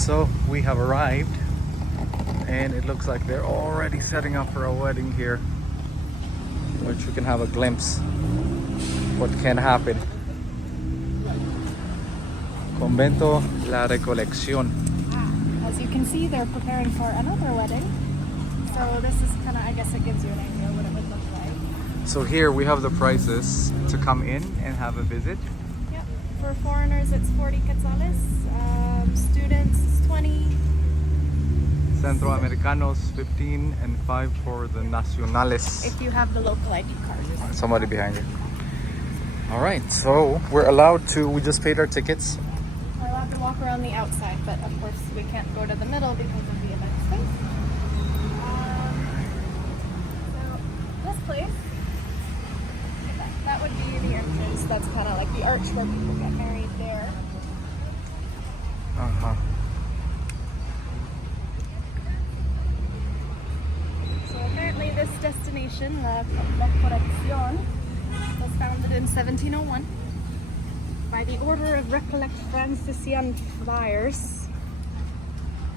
So we have arrived, and it looks like they're already setting up for a wedding here, which we can have a glimpse what can happen. Convento La Recolección. As you can see, they're preparing for another wedding. So this is kind of, I guess it gives you an idea what it would look like. So here we have the prices to come in and have a visit. Yep. For foreigners, it's 40 quetzales. Students, it's 20. Centroamericanos 15 and 5 for the nacionales. If you have the local ID card. Somebody behind you. All right, so we're allowed to, we just paid our tickets. We're allowed to walk around the outside, but of course we can't go to the middle because of the event space. So this place, that would be the entrance. That's kind of like the arch where people get married there. So apparently this destination, La Recoleccion, was founded in 1701 by the Order of Recoleccion friars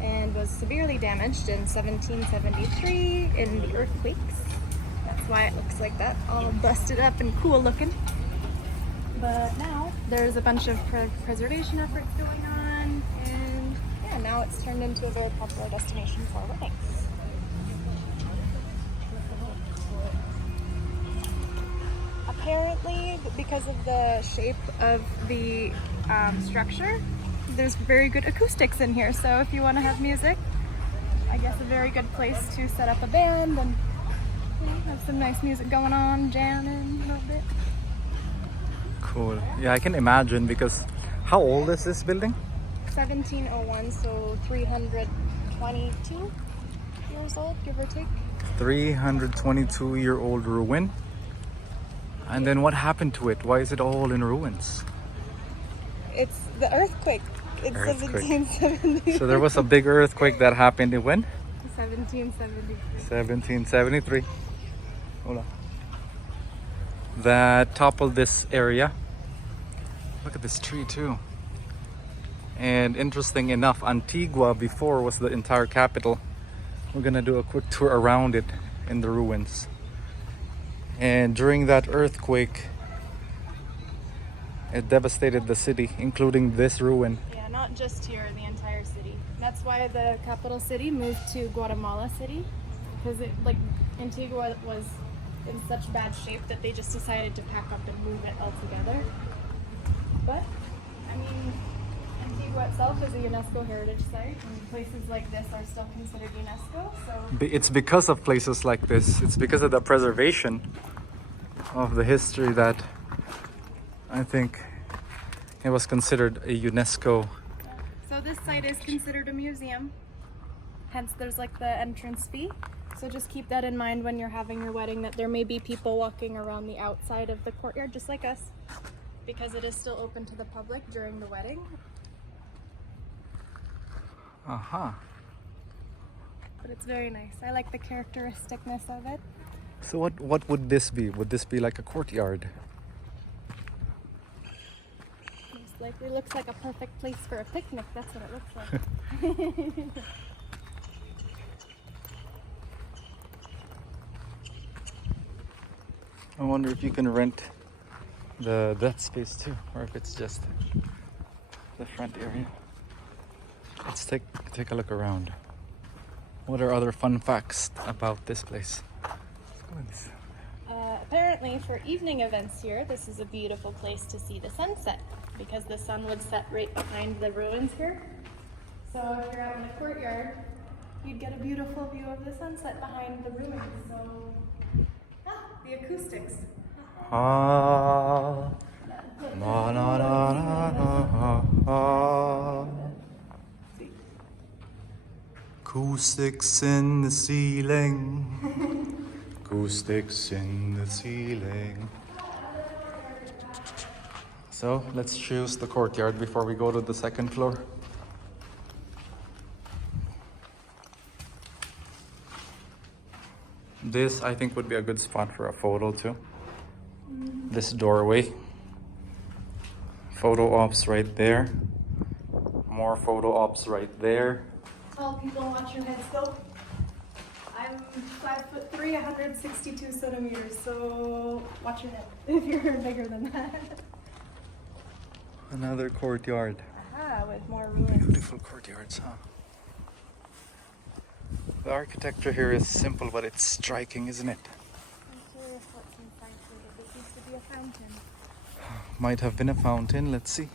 and was severely damaged in 1773 in the earthquakes. That's why it looks like that, all busted up and cool looking. But now there's a bunch of preservation efforts going on, and yeah, now it's turned into a very popular destination for weddings. Apparently, because of the shape of the structure, there's very good acoustics in here. So if you want to have music, I guess a very good place to set up a band and have some nice music going on, jamming a little bit. Cool. Yeah, I can imagine, because how old is this building? 1701, so 322 years old, give or take. 322-year-old ruin. And then what happened to it? Why is it all in ruins? It's the earthquake. It's 1773. So there was a big earthquake that happened in when? 1773. 1773. Hold on. That toppled this area. Look at this tree too. And interesting enough, Antigua before was the entire capital. We're gonna do a quick tour around it in the ruins. And during that earthquake, it devastated the city, including this ruin. Yeah, not just here, the entire city. That's why the capital city moved to Guatemala City, because Antigua was in such bad shape that they just decided to pack up and move it altogether. But, I mean, Antigua itself is a UNESCO heritage site, and places like this are still considered UNESCO, so... It's because of places like this, it's because of the preservation of the history that I think it was considered a UNESCO. So this site is considered a museum, hence there's like the entrance fee. So just keep that in mind when you're having your wedding, that there may be people walking around the outside of the courtyard just like us, because it is still open to the public during the wedding. But it's very nice. I like the characteristicness of it. So what would this be? Would this be like a courtyard? It looks like a perfect place for a picnic. That's what it looks like. I wonder if you can rent that space too, or if it's just the front area. Let's take a look around. What are other fun facts about this place? Apparently for evening events here, this is a beautiful place to see the sunset, because the sun would set right behind the ruins here. So if you're out in the courtyard, you'd get a beautiful view of the sunset behind the ruins. So, the acoustics. Acoustics in the ceiling. Acoustics in the ceiling. So let's choose the courtyard before we go to the second floor. This, I think, would be a good spot for a photo too. This doorway. Photo ops right there. More photo ops right there. Tall people, watch your heads go. I'm 5'3", 162 centimeters, so watch your head if you're bigger than that. Another courtyard. Aha, with more ruins. Beautiful courtyards, huh? The architecture here is simple, but it's striking, isn't it? I'm curious what's inside here. This used to be a fountain. Might have been a fountain, let's see.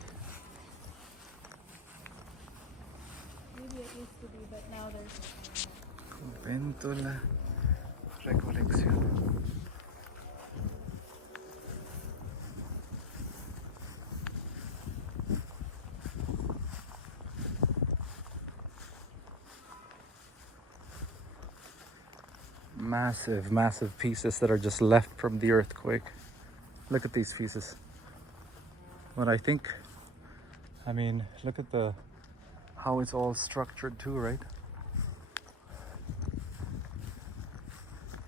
Maybe it used to be, but now there's... Convento La Recolección. Massive, massive pieces that are just left from the earthquake. Look at these pieces. But I think, I mean, look at how it's all structured too, right?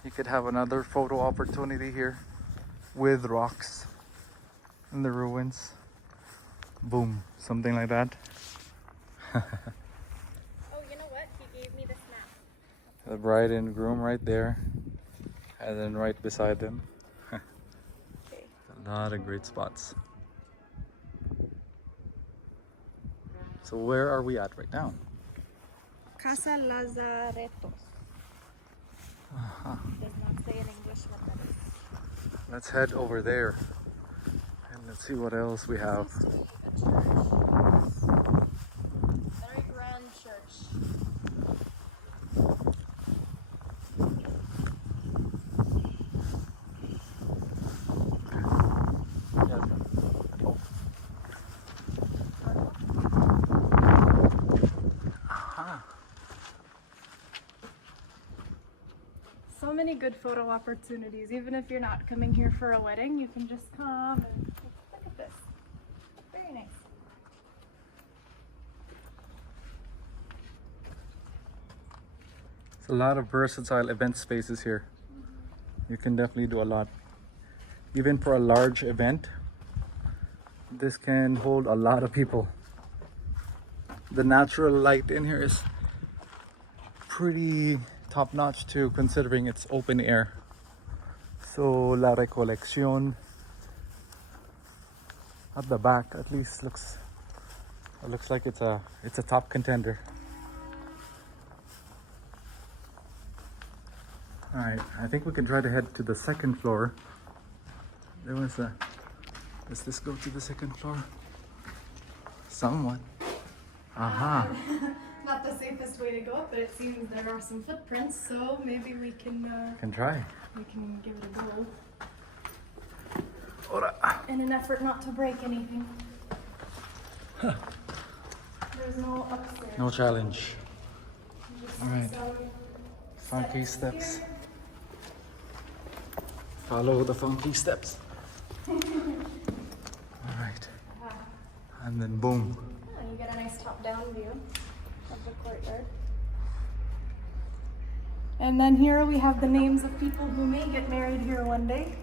You could have another photo opportunity here with rocks in the ruins. Boom, something like that. Oh, you know what? He gave me this map. The bride and groom right there, and then right beside them. Okay. A lot of great spots. So where are we at right now? Casa Lazaretos. Does not say in English what that is. Let's head over there and let's see what else we have. Supposed to be a church. Very grand church. So many good photo opportunities. Even if you're not coming here for a wedding, you can just come and look at this. Very nice. It's a lot of versatile event spaces here. You can definitely do a lot. Even for a large event, this can hold a lot of people. The natural light in here is pretty top notch too, considering it's open air. So La Recolección at the back at least looks like it's a top contender. All right, I think we can try to head to the second floor. There was a, does this go to the second floor? Somewhat. Aha. Not the safest way to go up, but it seems there are some footprints, so maybe we can Try. we can give it a go. Ora. In an effort not to break anything. There's no upstairs. No challenge. Just All right. some Funky steps. here. Follow the funky steps. All right. And then boom. Oh, you get a nice top-down view of the courtyard. And then here we have the names of people who may get married here one day.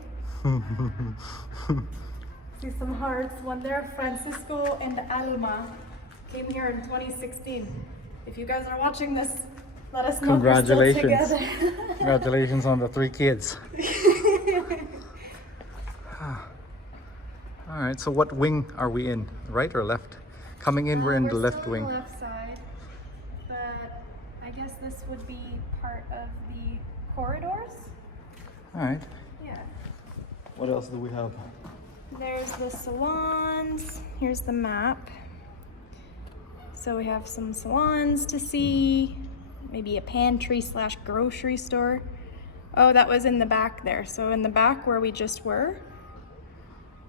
See some hearts. One there, Francisco and Alma, came here in 2016. If you guys are watching this, let us know if we're still Congratulations. together. Congratulations on the 3 kids. All right, so what wing are we in? Right or left? Coming in, we're in the left still wing. On the left side, but I guess this would be part of the corridors. All right. Yeah. What else do we have? There's the salons. Here's the map. So we have some salons to see, maybe a pantry slash grocery store. Oh, that was in the back there. So in the back where we just were,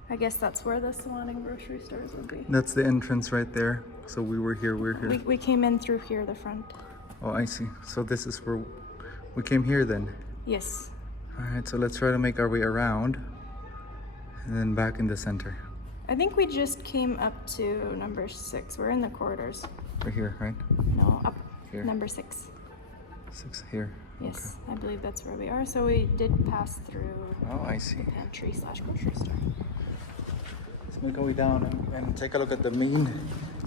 I guess that's where the salon and grocery stores would be. That's the entrance right there. So we're here. We came in through here, the front. Oh, I see. So this is where we came here then. Yes. All right, so let's try to make our way around and then back in the center. I think we just came up to number 6. We're in the corridors. We're here, right? No, up Here. number 6. 6 here. Yes, I believe that's where we are. So we did pass through Oh, I see. the pantry slash grocery store. Let's make our way down and take a look at the main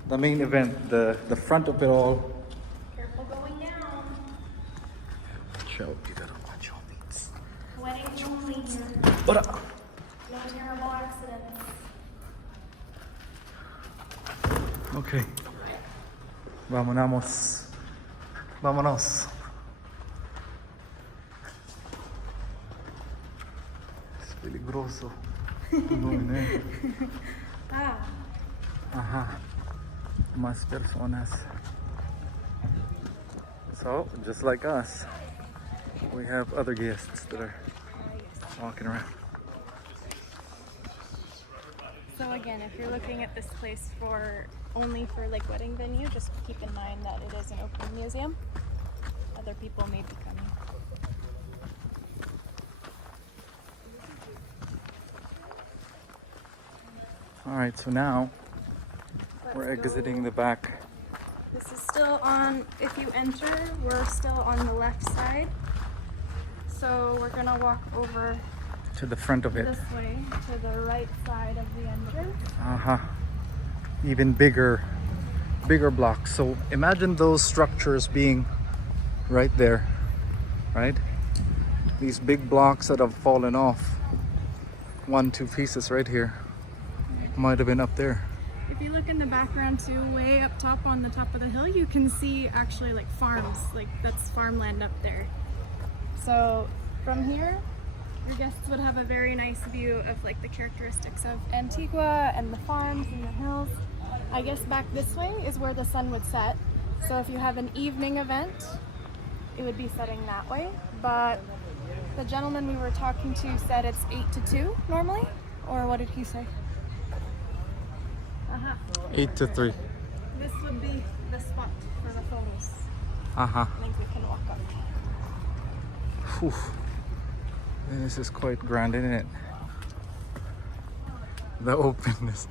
the main event, the front of it all. Careful going down. Watch out, you gotta watch all these. Wedding only here. Ora. No terrible accidents. Okay. Vámonos. Vámonos. Es peligroso. Going there. Ah. Ajá. Más personas. So, just like us, we have other guests that are walking around. So again, if you're looking at this place only for like wedding venue, just keep in mind that it is an open museum. Other people may be coming. Alright, so now we're Let's go. exiting the back. This is still on, if you enter, we're still on the left side. So we're gonna walk over To the front of it. this way to the right side of the entrance. Uh-huh. Even bigger blocks. So imagine those structures being right there, right? These big blocks that have fallen off. 1-2 pieces right here. Might have been up there. If you look in the background too, way up top on the top of the hill, you can see actually like farms, like that's farmland up there. So from here, your guests would have a very nice view of like the characteristics of Antigua and the farms and the hills. I guess back this way is where the sun would set. So if you have an evening event, it would be setting that way. But the gentleman we were talking to said it's 8 to 2 normally, or what did he say? 8 to 3. This would be the spot for the photos. Uh-huh. I think we can walk up. Whew. This is quite grand, isn't it? The openness.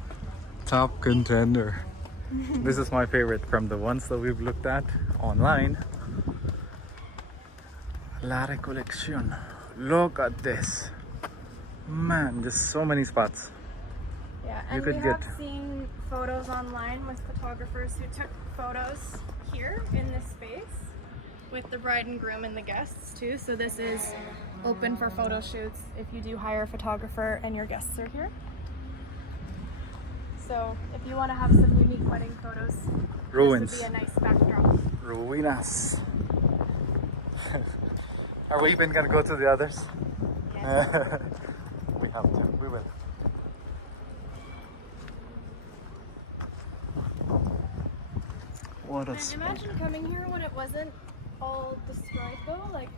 Top contender. This is my favorite from the ones that we've looked at online. La Recoleccion. Look at this. Man, there's so many spots. Yeah, You and could we get- have seen photos online with photographers who took photos here in this space with the bride and groom and the guests too. So this is open for photo shoots if you do hire a photographer and your guests are here. So if you want to have some unique wedding photos, Ruins. this would be a nice backdrop. Ruinas. Are we even gonna go to the others? Yes. We have to. We will. What a And spot. imagine coming here when it wasn't all destroyed though. Like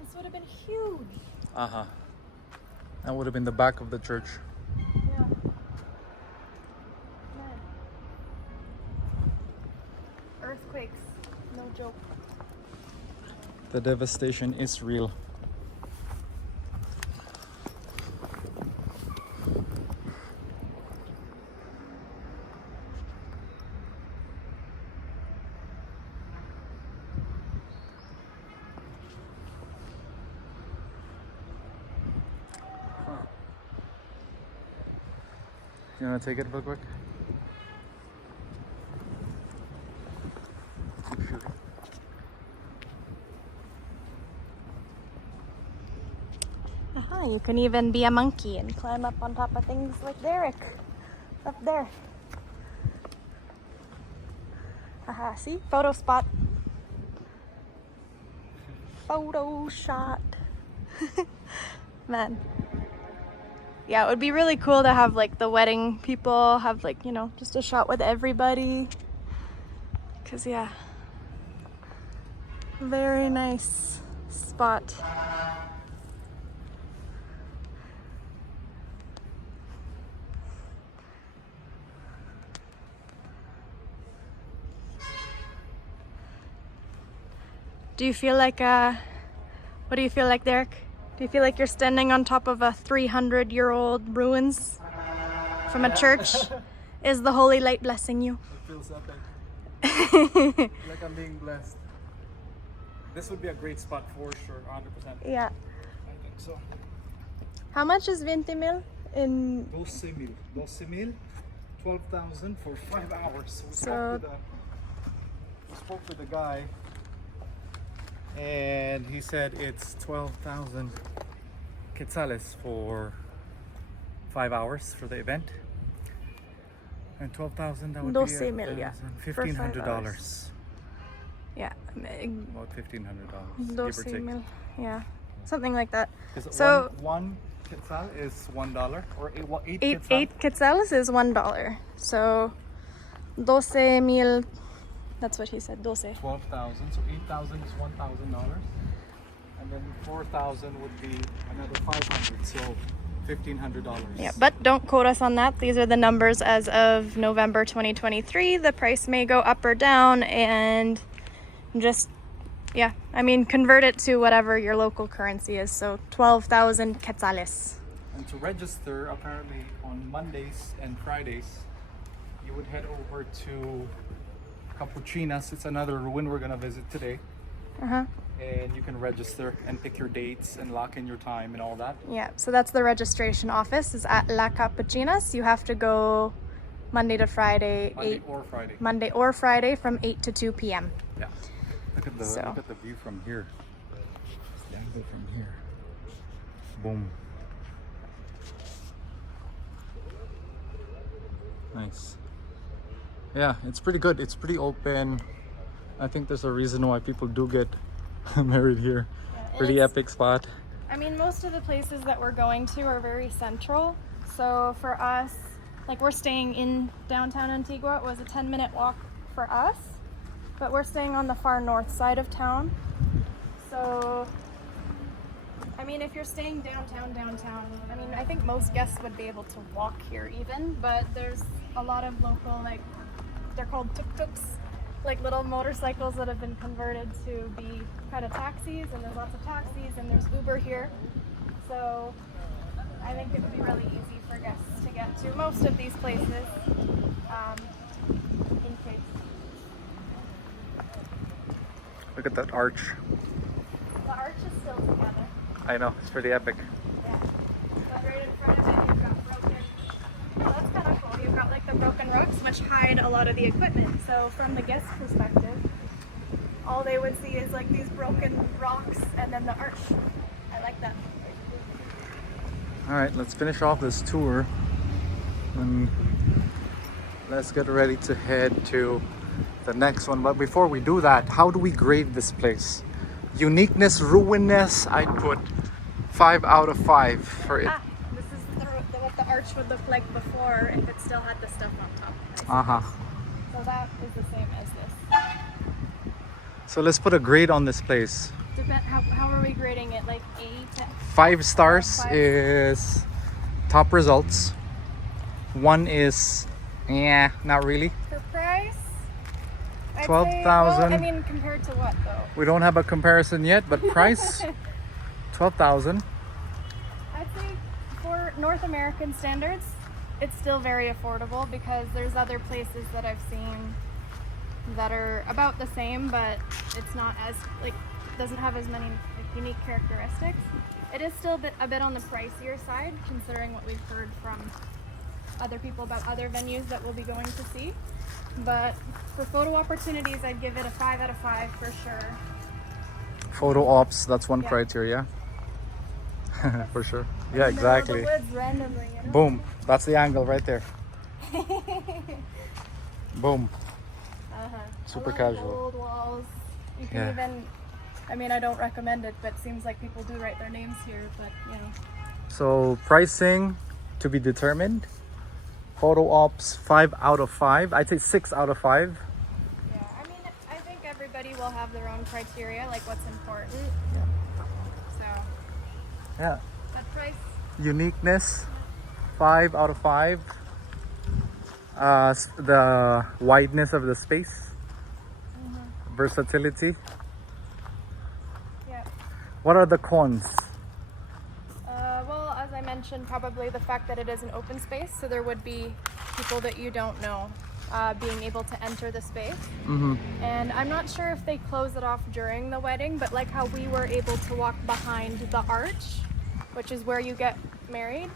this would have been huge. Uh-huh. That would have been the back of the church. Yeah. Man. Earthquakes, no joke. The devastation is real. You want to take it real quick? You can even be a monkey and climb up on top of things like Derek up there. See? Photo spot. Photo shot. Man. Yeah, it would be really cool to have like the wedding people have like, you know, just a shot with everybody. 'Cause yeah. Very nice spot. Do you feel like what do you feel like, Derek? Do you feel like you're standing on top of a 300-year-old ruins from a church? Is the holy light blessing you? It feels epic. Like I'm being blessed. This would be a great spot for sure, 100%. Yeah. I think so. How much is 20 mil in 12,000. 12,000 12,000 for 5 hours. So we spoke with the guy, and he said it's 12,000 quetzales for 5 hours for the event. And 12,000, that would be 12,000, yeah, for 5 $1,500. hours. Yeah. About $1,500, give or take. 12,000, yeah, something like that. So one quetzal is $1, or eight quetzal? 8 quetzales is $1. So 12,000, that's what he said, 12. 12,000, so 8,000 is $1,000, and then 4,000 would be another 500, so $1,500. Yeah, but don't quote us on that. These are the numbers as of November 2023. The price may go up or down, and just, yeah, I mean, convert it to whatever your local currency is. So 12,000 quetzales. And to register, apparently on Mondays and Fridays, you would head over to Capuchinas. It's another ruin we're gonna visit today. And you can register and pick your dates and lock in your time and all that. Yeah, so that's the registration office, is at La Capuchinas. You have to go Monday to Friday. Monday or Friday from 8 to 2 p.m. Yeah. Look at the view from here. The angle from here. Boom. Nice. Yeah, it's pretty good. It's pretty open. I think there's a reason why people do get married here. Yeah, pretty epic spot. I mean, most of the places that we're going to are very central. So for us, like, we're staying in downtown Antigua. It was a 10-minute walk for us, but we're staying on the far north side of town. So, I mean, if you're staying downtown, I mean, I think most guests would be able to walk here even, but there's a lot of local, like, they're called tuk-tuks, like little motorcycles that have been converted to be kind of taxis, and there's lots of taxis, and there's Uber here. So I think it would be really easy for guests to get to most of these places in case. Look at that arch. The arch is still together. I know, it's pretty epic. Yeah. But right in front of it, you've got broken. Well, that's kind of cool. You've got like the broken rocks, which hide a lot of the equipment. So from the guest perspective, all they would see is like these broken rocks and then the arch. I like that. All right, let's finish off this tour and let's get ready to head to the next one. But before we do that, how do we grade this place? Uniqueness, ruinness, I'd put 5 out of 5 for it. This is what the arch would look like before if it still had the stuff on top. So that is the same as this. So let's put a grade on this place. How are we grading it? Like 8? 5 stars is top results. 1 is, yeah, not really. For price? 12,000. Well, I mean, compared to what though? We don't have a comparison yet, but price 12,000. I'd say for North American standards, it's still very affordable because there's other places that I've seen that are about the same, but it's not as, like, doesn't have as many like, unique characteristics. It is still a bit on the pricier side, considering what we've heard from other people about other venues that we'll be going to see. But for photo opportunities, I'd give it a 5 out of 5 for sure. Photo ops, that's one criteria. For sure. Yeah, exactly. The woods randomly, you know? Boom. That's the angle right there. Boom. Super casual. Old walls. You can even, I mean, I don't recommend it, but it seems like people do write their names here, but you know. So pricing to be determined. Photo ops 5 out of 5. I'd say 6 out of 5. Yeah, I mean, I think everybody will have their own criteria, like what's important. Yeah. So. Yeah. That price. Uniqueness 5 out of 5. The wideness of the space. Versatility. Yeah. What are the cons? Well, as I mentioned, probably the fact that it is an open space, so there would be people that you don't know being able to enter the space. And I'm not sure if they close it off during the wedding, but like how we were able to walk behind the arch, which is where you get married.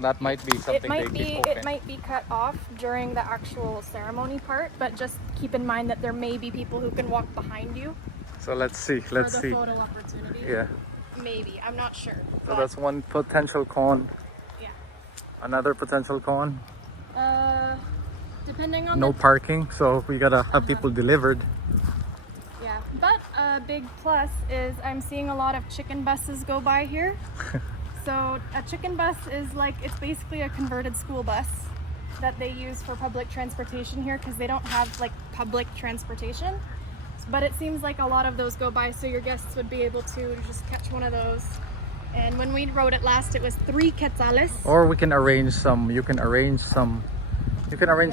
That might be something they keep open. It might be cut off during the actual ceremony part, but just keep in mind that there may be people who can walk behind you. So let's see. For Let's the see. photo opportunity. Yeah. Maybe. I'm not sure. So that's one potential con. Yeah. Another potential con. Depending on No parking, so we gotta have people delivered. Yeah, but a big plus is I'm seeing a lot of chicken buses go by here. So a chicken bus is like, it's basically a converted school bus that they use for public transportation here because they don't have like public transportation. But it seems like a lot of those go by, so your guests would be able to just catch one of those. And when we rode it last, it was 3 quetzales. Or we can arrange some. You can arrange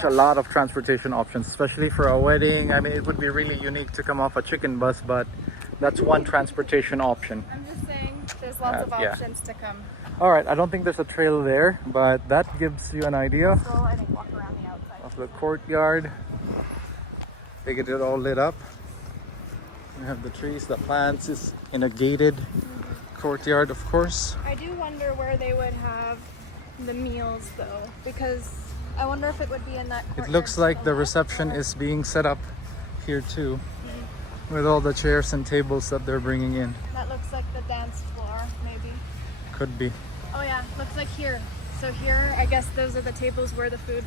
a lot of transportation options, especially for a wedding. I mean, it would be really unique to come off a chicken bus, but that's one transportation option. I'm just saying, there's lots of options to come. All right, I don't think there's a trail there, but that gives you an idea So I think walk around the outside of the courtyard. They get it all lit up. We have the trees, the plants is in a gated courtyard, of course. I do wonder where they would have the meals though, because I wonder if it would be in that courtyard. It looks like the reception is being set up here too, with all the chairs and tables that they're bringing in. That looks like the dance floor, maybe. Could be. Oh yeah, looks like here. So here, I guess those are the tables where the food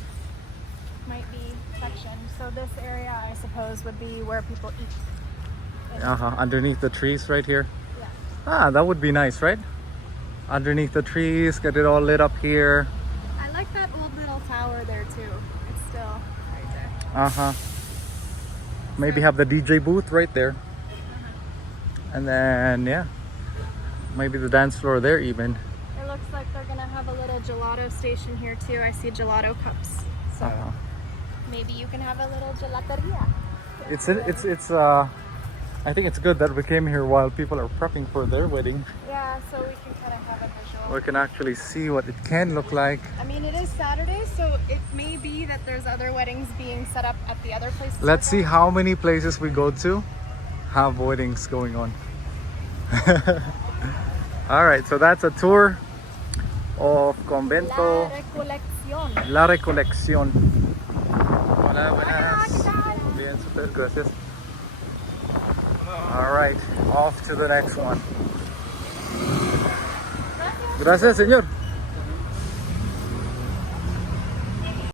might be sectioned. So this area, I suppose, would be where people eat. Underneath the trees right here. Yeah. Ah, that would be nice, right? Underneath the trees, get it all lit up here. I like that old little tower there too. It's still right there. Maybe have the DJ booth right there. And then, yeah, maybe the dance floor there even. It looks like they're gonna have a little gelato station here too. I see gelato cups. So maybe you can have a little gelateria. I think it's good that we came here while people are prepping for their wedding. Yeah, so we can kind of have a visual. We can actually see what it can look like. I mean, it is Saturday, so it may be that there's other weddings being set up at the other places. Let's see how many places we go to have weddings going on. All right, so that's a tour of Convento La Recolección. Hola, buenas. Bien, super, gracias. All right, off to the next one. Gracias, señor.